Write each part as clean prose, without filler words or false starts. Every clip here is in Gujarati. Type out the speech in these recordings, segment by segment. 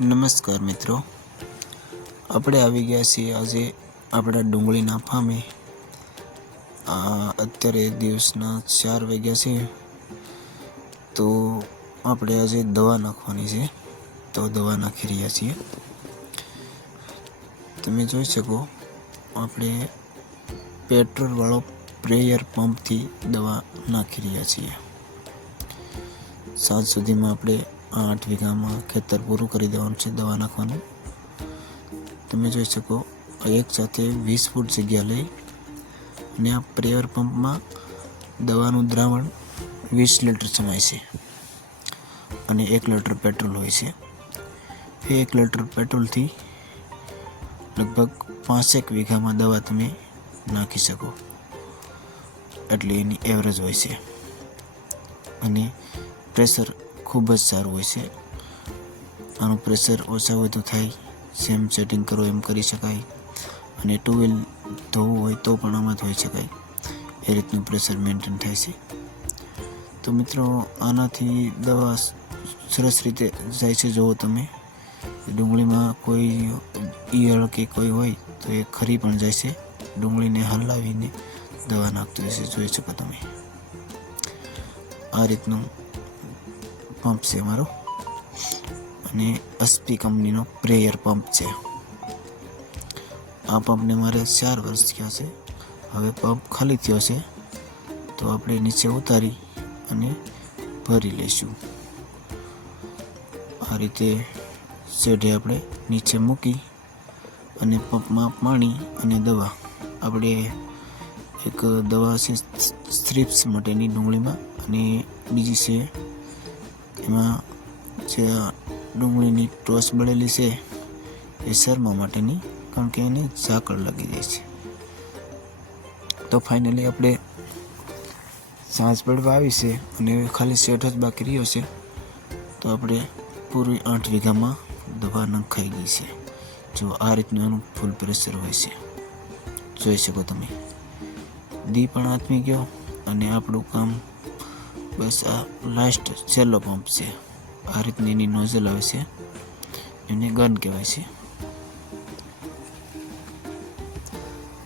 નમસ્કાર મિત્રો, આપણે આવી ગયા છીએ આજે આપણા ડુંગળીના ફાર્મે। અત્યારે દિવસના 4 વાગ્યા છે, તો આપણે આજે દવા નાખવાની છે, તો દવા નાખી રહ્યા છીએ। તમે જોઈ શકો આપણે પેટ્રોલ વાળો સ્પ્રેયર પંપથી દવા નાખી રહ્યા છીએ। સાંજ સુધીમાં આપણે 8 વીઘામાં ખેતર પૂરું કરી દેવાનું છે દવા નાખવાનું। તમે જોઈ શકો એક સાથે 20 ફૂટ જગ્યા લઈ અને આ સ્પ્રેયર પંપમાં દવાનું દ્રાવણ 20 લીટર સમાય છે અને 1 લીટર પેટ્રોલ હોય છે। એ 1 લીટર પેટ્રોલથી લગભગ 5 વીઘામાં દવા તમે નાખી શકો, એટલે એની એવરેજ હોય છે અને પ્રેશર ખૂબ જ સારું હોય છે। આનું પ્રેશર ઓછા હોય તો થાય, સેમ સેટિંગ કરો એમ કરી શકાય, અને ટુવેલ ધોવું હોય તો પણ આમાં ધોઈ શકાય, એ રીતનું પ્રેશર મેન્ટેન થાય છે। તો મિત્રો, આનાથી દવા સરસ રીતે જાય છે। જુઓ તમે, ડુંગળીમાં કોઈ ઈયળ કે કોઈ હોય તો એ ખરી પણ જાય છે। ડુંગળીને હલાવીને દવા નાખતું હોય છે, જોઈ શકો તમે। આ રીતનું પંપ છે મારો, અને એસપી કંપનીનો સ્પ્રેયર પંપ છે। આ પંપને મારે 4 વર્ષ થયા છે। હવે પંપ ખાલી થયો છે તો આપણે નીચે ઉતારી અને ભરી લઈશું। આ રીતે શેઢે આપણે નીચે મૂકી અને પંપમાં પાણી અને દવા, આપણે એક દવા છે થ્રિપ્સ માટેની ડુંગળીમાં, અને બીજી છે એમાં જે ડુંગળીની ટોચ બળેલી છે એ શરમા માટેની, કારણ કે એને ઝાકળ લાગી જાય છે। તો ફાઇનલી આપણે સાંજ પડવા આવી છે અને ખાલી શેઠ જ બાકી રહ્યો છે, તો આપણે પૂરી 8 વીઘામાં દવા નખાઈ ગઈ છે। જો આ રીતનું એનું ફૂલ પ્રેશર હોય છે, જોઈ શકો તમે। દી પણ આથમી ગયો અને આપણું કામ બસ આ લાસ્ટ છેલ્લો પંપ છે। આ રીતની એની નોઝલ આવે છે, એને ગન કહેવાય છે।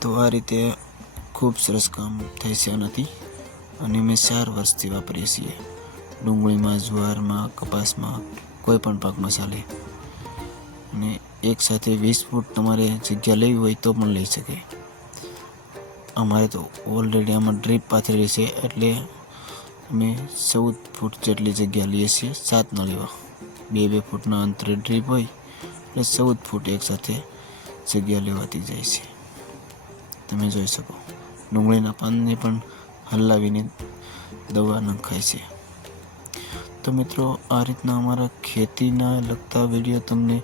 તો આ રીતે ખૂબ સરસ કામ થાય છે આનાથી, અને મેં 4 વર્ષથી વાપરીએ છીએ। ડુંગળીમાં, જુવારમાં, કપાસમાં, કોઈ પણ પાકમાં ચાલે। અને એક સાથે 20 ફૂટ તમારે જગ્યા લેવી હોય તો પણ લઈ શકે। અમારે તો ઓલરેડી આમાં ડ્રીપ પાથરેલી છે, એટલે અમે 14 ફૂટ જેટલી જગ્યા લઈએ છીએ 7 નળીમાં। 2-2 ફૂટના અંતરે ડ્રીપ હોય એટલે 14 ફૂટ એક સાથે જગ્યા લેવાતી જાય છે। તમે જોઈ શકો, ડુંગળીના પાનને પણ હલાવીને દવા નખાય છે। તો મિત્રો, આ રીતના અમારા ખેતીના લગતા વિડીયો તમને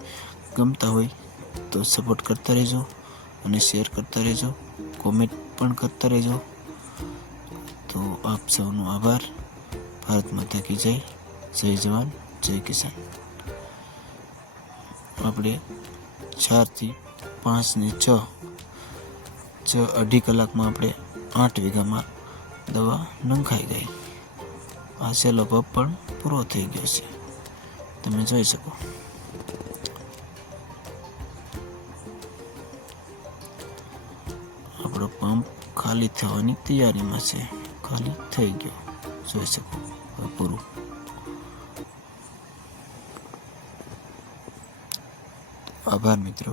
ગમતા હોય તો સપોર્ટ કરતા રહેજો, અને શેર કરતા રહેજો, કોમેન્ટ પણ કરતા રહેજો। તો આપ સૌનો આભાર। ભારત માતા કી જય। જય જવાન, જય કિસાન। આપણે 4 થી 5 ને 6 2.5 કલાકમાં આપણે 8 વીઘામાં દવા નંખાઈ ગઈ। આ છેલ્લો પંપ પણ પૂરો થઈ ગયો છે, તમે જોઈ શકો। આપણો પંપ ખાલી થવાની તૈયારીમાં છે, ખાલી થઈ ગયો, જોઈ શકો। હવે પૂરું। આભાર મિત્રો।